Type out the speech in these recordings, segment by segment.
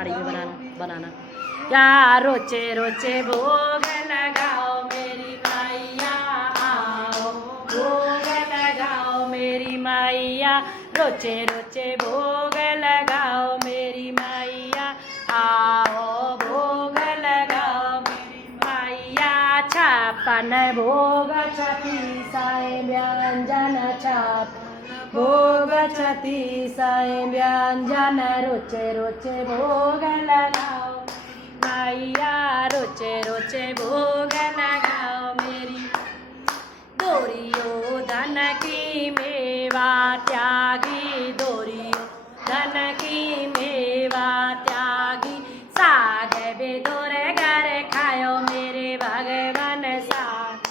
ताड़ी में बनाना। या रोचे रोचे भोग लगाओ मेरी मैया आओ, भोग लगाओ मेरी मैया, रोचे रोचे भोग लगाओ मेरी मैया आओ, भोग लगाओ मेरी मैया। छापन भोग छतीसाए व्यंजन छाप, भोग छतीसाए व्यंजन, रोचे रोचे भोग लगाओ मैया, रोचे रोचे भोग लगाओ मेरी। दुर्योधन की मेवा त्यागी, दुर्योधन की मेवा त्यागी, साग बेदोर घर खायो मेरे भगवान, साग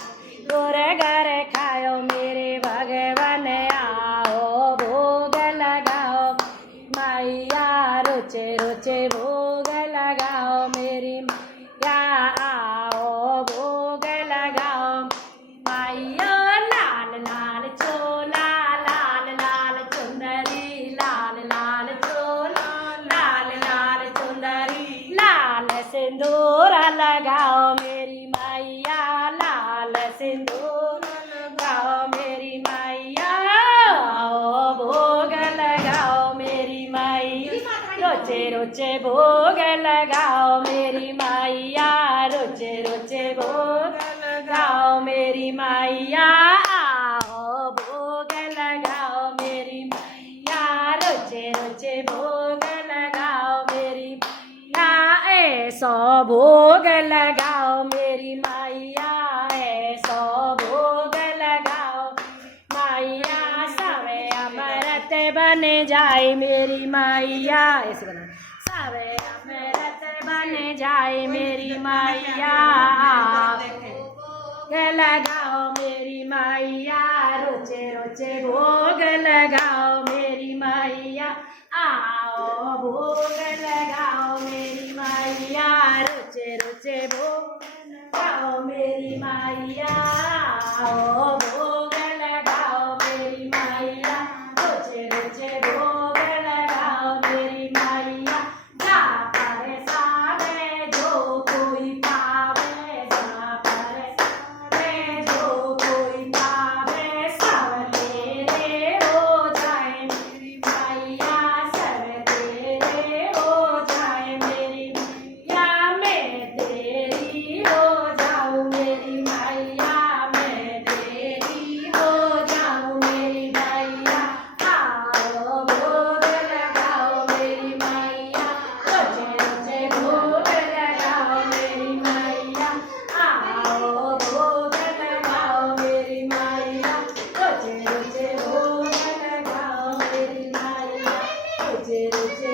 दोर घर खायो मेरे भगवान आओ, भोग लगाओ मैया, रोचे रोचे भोग लगाओ मेरी मैया आओ, भोग लगाओ मैया। लाल लाल चोला, लाल लाल चुंदरी, लाल लाल चोला, लाल लाल चुंदरी, लाल सिंदूर लगाओ मेरी मैया, लाल सिंदूर लगाओ मेरी मैया आओ, भोग लगाओ मेरी मैया, रोचे रोचे भोग लगाओ मेरी मैया, रोचे रोचे भोग लगाओ मेरी मैया आओ, भोग लगाओ मेरी मैया, रोचे रोचे भोग लगाओ मेरी मैया। ऐसो भोग लगाओ मेरी मैया, ऐसो भोग लगाओ मैया, सवे अमृत बन जाए मेरी मैया, ऐसे बना, सवे अमृत बन जाए मेरी मैया, भोग लगाओ मेरी मैया, रोचे रोचे भोग लगाओ मेरी मैया आओ, भोग लगाओ मेरी मैया, रोचे रोचे भोग लगाओ मेरी मैया आओ, भोग लगाओ मेरी मैया, रोचे रोचे भोग लगाओ मेरी मैया। जा पर सावे जो कोई पावे, जा पर सावे जो कोई पावे, सब तेरे हो जाए मेरी मैया, सब तेरे हो जाए मेरी मैया, मैं तेरी हो जाऊँ मेरी मैया, मैं तेरी हो जाऊँ मेरी मैया आओ, भोग लगाओ मेरी मैया, रोचे रोचे भोग लगाओ मेरी मैया आओ, भोग लगाओ मेरी मैया, रोचे रोचे भोग लगाओ मेरी मैया, रोचे रोचे